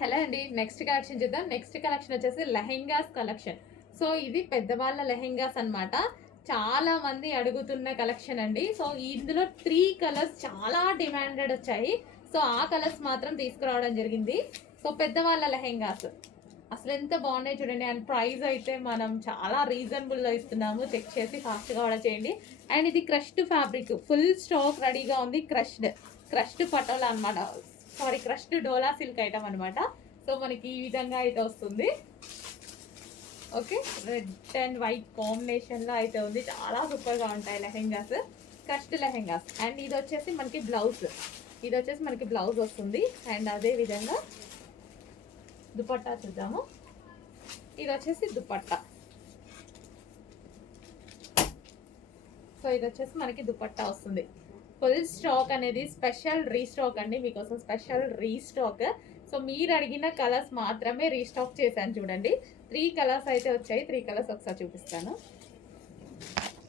Hello అండి. Next collection చూద్దాం. Next collection వచ్చేసి లెహెంగాస్ కలెక్షన్. సో ఇది పెద్దవాళ్ళ లెహెంగాస్ అన్నమాట. చాలా మంది అడుగుతున్న కలెక్షన్ అండి. సో ఇందులో 3 కలర్స్ చాలా డిమాండెడ్ వచ్చాయి. సో ఆ కలర్స్ మాత్రం తీసుకురావడం జరిగింది. సో పెద్దవాళ్ళ లెహెంగాస్ అసలు ఎంత బాగున్నాయి చూడండి. అండ్ ప్రైస్ అయితే మనం చాలా రీజనబుల్లో ఇస్తున్నాము. చెక్ చేసి ఫాస్ట్గా ఆర్డర్ చేయండి. అండ్ ఇది క్రష్డ్ ఫ్యాబ్రిక్, ఫుల్ స్టాక్ రెడీగా ఉంది. క్రష్డ్ పటోలా అనమాట. సారీ, క్రష్డ్ డోలా సిల్క్ ఐటమ్ అనమాట. సో మనకి ఈ విధంగా అయితే వస్తుంది. ఓకే, రెడ్ అండ్ వైట్ కాంబినేషన్లో అయితే ఉంది. చాలా సూపర్గా ఉంటాయి లెహెంగాస్, క్రష్డ్ లెహెంగాస్. అండ్ ఇది వచ్చేసి మనకి బ్లౌజ్ వస్తుంది. అండ్ అదే విధంగా దుపట్టా చూద్దాము. ఇది వచ్చేసి దుపట్టా. సో ఇది వచ్చేసి మనకి దుపట్టా వస్తుంది. ఫుల్ స్టాక్ అనేది స్పెషల్ రీస్టాక్ అండి, మీకోసం స్పెషల్ రీస్టాక్. సో మీరు అడిగిన కలర్స్ మాత్రమే రీస్టాక్ చేశాను చూడండి. 3 కలర్స్ అయితే వచ్చాయి. 3 కలర్స్ ఒకసారి చూపిస్తాను.